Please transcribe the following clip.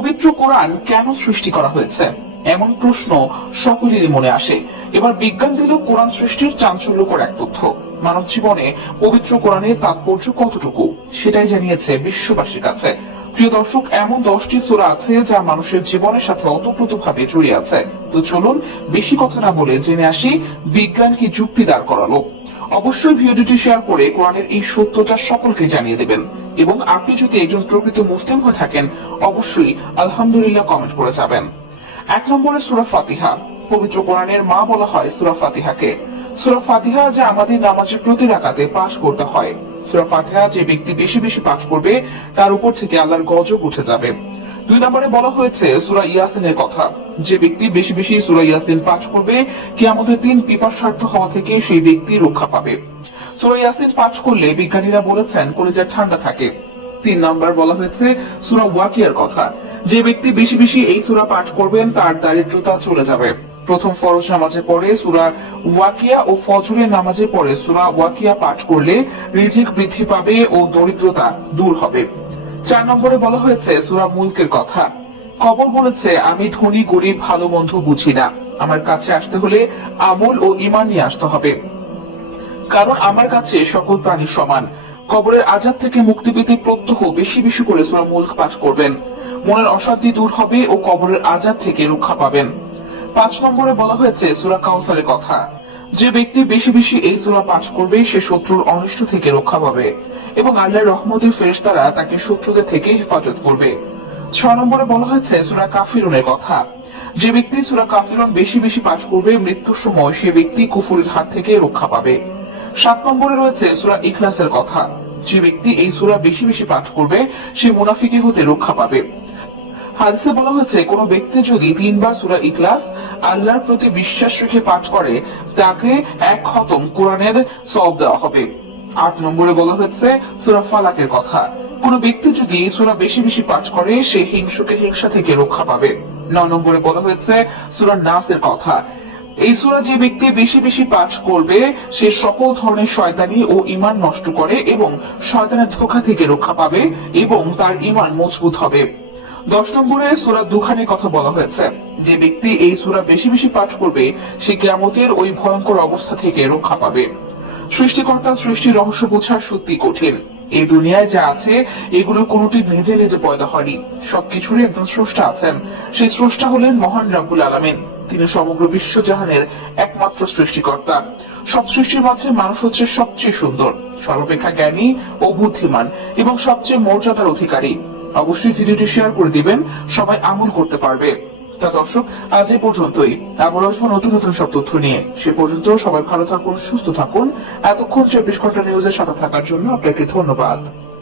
পবিত্র কোরআন কেন সৃষ্টি করা হয়েছে? এমন প্রশ্ন সকলেরই মনে আসে। এবার বিজ্ঞান দিল কোরআন সৃষ্টির চাঞ্চল্যকর এক তথ্য। মানব জীবনে পবিত্র কোরআনের তাৎপর্য কতটুকু, সেটাই জানিয়েছে বিশ্ববাসীর কাছে। প্রিয় দর্শক, এমন দশটি সূরা আছে যা মানুষের জীবনের সাথে অতপ্রত ভাবে জড়িয়ে আছে। তো চলুন বেশি কথা না বলে জেনে আসি বিজ্ঞান কি যুক্তি দাঁড় করালো। অবশ্যই ভিডিওটি শেয়ার করে কোরআনের এই সত্যটা সকলকে জানিয়ে দেবেন। এবং আপনি যদি একজন প্রকৃত মুসলিম হয়ে থাকেন, অবশ্যই আলহামদুলিল্লাহ কমেন্ট করে যাবেন। এক নম্বরে সুরা ফাতিহা। পবিত্র কোরআনের মা বলা হয় সুরা ফাতিহাকে। সুরা ফাতিহা যা আমাদের নামাজের প্রতি রাকাতে পাঠ করতে হয়। সুরা ফাতিহা যে ব্যক্তি বেশি বেশি পাঠ করবে, তার উপর থেকে আল্লাহর গজব উঠে যাবে। দুই নম্বরে বলা হয়েছে সুরা ইয়াসিনের কথা। যে ব্যক্তি বেশি বেশি সুরা ইয়াসিন পাঠ করবে কি আমাদের দিন পিপাসার্থ হওয়া থেকে সেই ব্যক্তি রক্ষা পাবে। সুরা ইয়াসিন পাঠ করলে বিজ্ঞানীরা বলেছেন, কলেজের ঠান্ডা থাকে। তিন নম্বর বলা হয়েছে, সুরা ওয়াকিয়ার কথা। যে ব্যক্তি বেশি বেশি এই সুরা পাঠ করবেন, তার দারিদ্রতা চলে যাবে। প্রথম ফরজ নামাজে পড়ে সুরা ওয়াকিয়া ও ফজরের নামাজে পড়ে সুরা ওয়াকিয়া পাঠ করলে রিজিক বৃদ্ধি পাবে ও দরিদ্রতা দূর হবে। চার নম্বরে বলা হয়েছে, সুরা মুলকের কথা। কবর বলেছে, আমি ধনী, গরিব, ভালো, মন্দ বুঝি না। আমার কাছে আসতে হলে আমল ও ইমান নিয়ে আসতে হবে। কারণ আমার কাছে সকল প্রাণী সমান। কবরের আজাদ থেকে মুক্তি পেতে প্রত্যহ বেশি বেশি করে সুরা মুল্ক পাঠ করবেন। মনের অশান্তি দূর হবে ও কবরের আজাদ থেকে রক্ষা পাবেন। পাঁচ নম্বরে বলা হয়েছে সুরা কাউসারের কথা। যে ব্যক্তি বেশি বেশি এই সুরা পাঠ করবে, সে শত্রুর অনিষ্ট থেকে রক্ষা পাবে এবং আল্লাহর রহমতের ফেরেশতারা তাকে শত্রুদের থেকে হেফাজত করবে। ছয় নম্বরে বলা হয়েছে সুরা কাফিরুনের কথা। যে ব্যক্তি সুরা কাফিরুন বেশি বেশি পাঠ করবে, মৃত্যুর সময় সে ব্যক্তি কুফুরের হাত থেকে রক্ষা পাবে। সাত নম্বরে রয়েছে সুরা ইখলাসের কথা। যে ব্যক্তি এই সুরা বেশি বেশি পাঠ করবে, সে মুনাফিকি হতে রক্ষা পাবে। হাদিসে বলা হয়েছে, কোনো ব্যক্তি যদি তিনবার সুরা ইখলাস আল্লাহর প্রতি বিশ্বাস রেখে পাঠ করে, তাকে এক খতম কোরআনের সব দেওয়া হবে। আট নম্বরে বলা হয়েছে, সুরা ফালাকের কথা। কোন ব্যক্তি যদি এই সুরা বেশি বেশি পাঠ করে, সে হিংসুকে হিংসা থেকে রক্ষা পাবে। নয় নম্বরে বলা হয়েছে, সুরা নাসের কথা। এই সুরা যে ব্যক্তি বেশি বেশি পাঠ করবে, সে সকল ধরনের শয়তানি ও ইমান নষ্ট করে এবং শয়তানের ধোকা থেকে রক্ষা পাবে এবং তার ইমান মজবুত হবে। দশ নম্বরে সুরা দুখানের কথা বলা হয়েছে। যে ব্যক্তি এই সুরা বেশি বেশি পাঠ করবে, সে কেয়ামতের ওই ভয়ঙ্কর অবস্থা থেকে রক্ষা পাবে। সৃষ্টিকর্তা সৃষ্টির রহস্য বোঝার সত্যি কঠিন। এই দুনিয়ায় যা আছে, এগুলো কোনোটি নিজে নিজে পয়দা হয়নি। সবকিছুরই একজন স্রষ্টা আছেন। সেই স্রষ্টা হলেন মহান রাব্বুল আলামিন। তিনি সমগ্র বিশ্ব জাহানের একমাত্র সৃষ্টিকর্তা। সব সৃষ্টির মাঝে মানুষ হচ্ছে সবচেয়ে সুন্দর, সর্বাপেক্ষা জ্ঞানী ও বুদ্ধিমান এবং সবচেয়ে মর্যাদার অধিকারী। অবশ্যই ভিডিওটি শেয়ার করে দিবেন, সবাই আমল করতে পারবে। তা দর্শক, আজ এই পর্যন্তই। আবার আসব নতুন নতুন সব তথ্য নিয়ে। সে পর্যন্ত সবাই ভালো থাকুন, সুস্থ থাকুন। এতক্ষণ চব্বিশ ঘণ্টা নিউজের সাথে থাকার জন্য আপনাকে ধন্যবাদ।